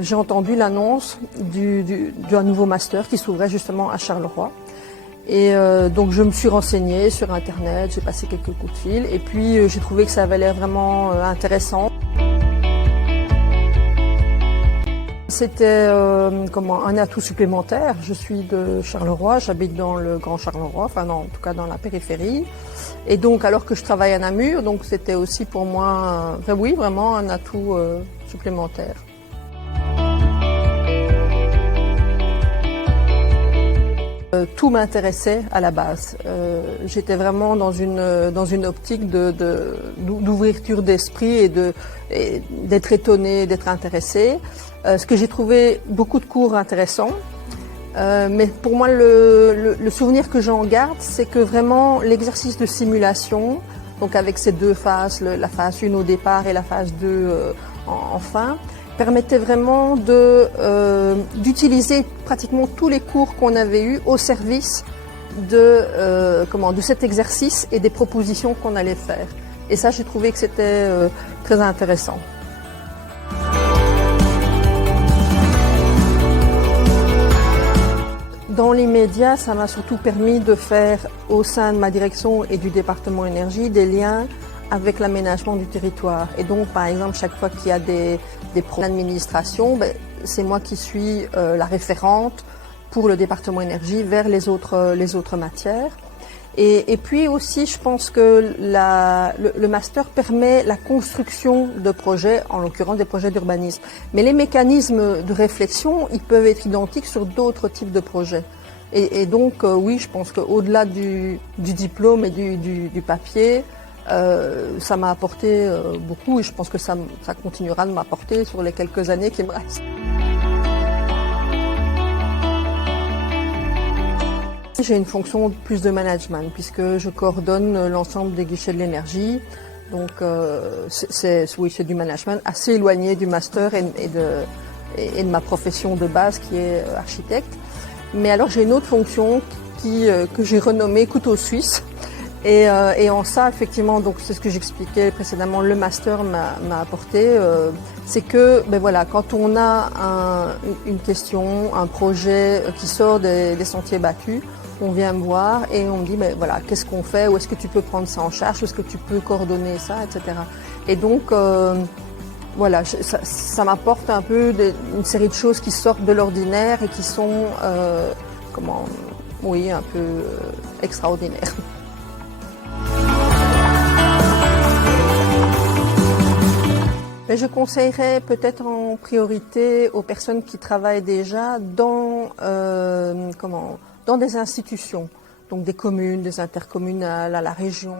J'ai entendu l'annonce d'un nouveau master qui s'ouvrait justement à Charleroi. Et donc je me suis renseignée sur Internet, j'ai passé quelques coups de fil et puis j'ai trouvé que ça avait l'air vraiment intéressant. C'était un atout supplémentaire. Je suis de Charleroi, j'habite dans le Grand Charleroi, enfin en tout cas dans la périphérie. Et donc alors que je travaille à Namur, donc c'était aussi pour moi oui, vraiment un atout supplémentaire. Tout m'intéressait à la base. J'étais vraiment dans une optique d'ouverture d'esprit et d'être étonnée, d'être intéressée. Ce que j'ai trouvé beaucoup de cours intéressants. Mais pour moi, le souvenir que j'en garde, c'est que vraiment l'exercice de simulation, donc avec ces deux phases, la phase 1 au départ et la phase 2 en fin, permettait vraiment d'utiliser pratiquement tous les cours qu'on avait eus au service de cet exercice et des propositions qu'on allait faire. Et ça, j'ai trouvé que c'était très intéressant. Dans l'immédiat, ça m'a surtout permis de faire au sein de ma direction et du département énergie des liens avec l'aménagement du territoire. Et donc, par exemple, chaque fois qu'il y a des problèmes d'administration, c'est moi qui suis la référente pour le département énergie vers les autres matières. Et puis aussi, je pense que le master permet la construction de projets, en l'occurrence des projets d'urbanisme. Mais les mécanismes de réflexion, ils peuvent être identiques sur d'autres types de projets. Et donc, oui, je pense qu'au-delà du diplôme et du papier, ça m'a apporté beaucoup et je pense que ça continuera de m'apporter sur les quelques années qui me restent. J'ai une fonction plus de management puisque je coordonne l'ensemble des guichets de l'énergie. Donc c'est du management assez éloigné du master et de ma profession de base qui est architecte. Mais alors j'ai une autre fonction que j'ai renommée couteau suisse. Et en ça, effectivement, donc c'est ce que j'expliquais précédemment, le master m'a apporté, c'est que, voilà, quand on a une question, un projet qui sort des sentiers battus, on vient me voir et on me dit, voilà, qu'est-ce qu'on fait, où est-ce que tu peux prendre ça en charge, où est-ce que tu peux coordonner ça, etc. Et donc, voilà, ça m'apporte un peu une série de choses qui sortent de l'ordinaire et qui sont, un peu extraordinaires. Mais je conseillerais peut-être en priorité aux personnes qui travaillent déjà dans des institutions, donc des communes, des intercommunales, à la région.